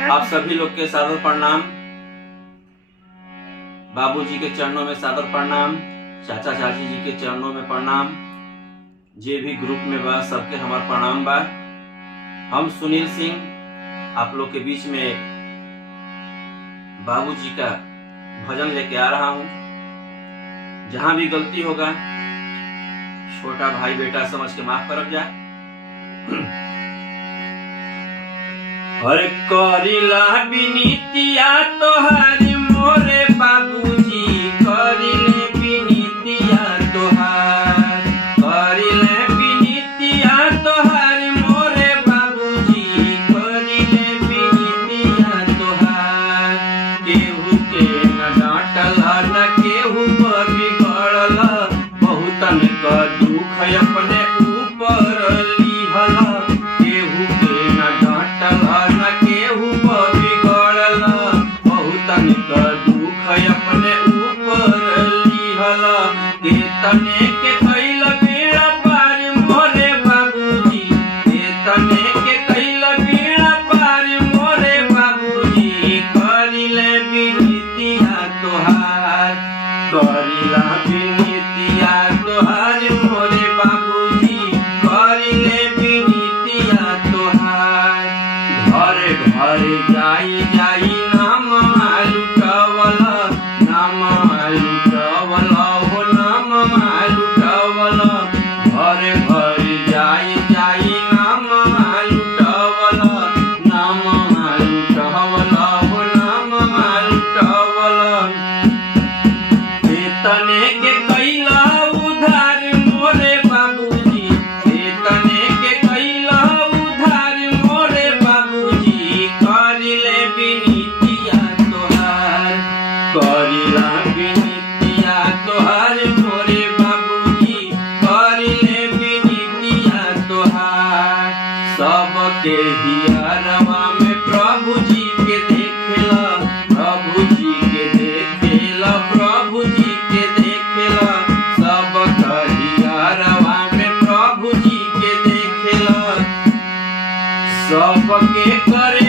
आप सभी लोग के सादर प्रणाम। बाबूजी के चरणों में सादर प्रणाम, चाचा चाची जी के चरणों में प्रणाम, जे भी ग्रुप में बा सबके हमार प्रणाम बा। हम सुनील सिंह आप लोग के बीच में बाबूजी का भजन लेके आ रहा हूँ। जहां भी गलती होगा छोटा भाई बेटा समझ के माफ करब जा। हर करिला बिनीतिया तोहार मोरे बाबूजी, करिले बिनीतिया तोहार, करिले बिनीतिया तोहार मोरे बाबूजी, करिले बिनीतिया तोहार। केहू के न डांटल न केहू पर बिगड़ल, बहुतन का दुख अपने ऊपर लिहल। केहू के न डांटल न केहू पर बिगड़ल, बहुतन का दुख अपने ऊपर लिहल। केतने के कैल बेड़ा पार मोरे बाबूजी, केतने के कैल बेड़ा पार मोरे बाबूजी, करिले बिनीतिया तोहार, करिला बिनीतिया तोहार मोरे बाबूजी, करिले बिनीतिया तोहार। घरे घरे जाई जाई नाम लुटवल, नाम लुटवल हो नाम लुटवल। घरे घरे जाई जाई नाम लुटवल, नाम लुटवल हो नाम लुटवल। तने के कैला उधार मोरे बाबूजी, तने के कैला उधार मोरे बाबूजी, करिले बिनीतिया तोहार, करिला बिनीतिया तोहार मोरे बाबूजी, करिले बिनीतिया तोहार। सबके हियरवा में प्रभु जी के देखेला, प्रभु जी के देखेला, प्रभु जी के देखेला। सबका हियरवा में प्रभु जी के देखेला, सबके करे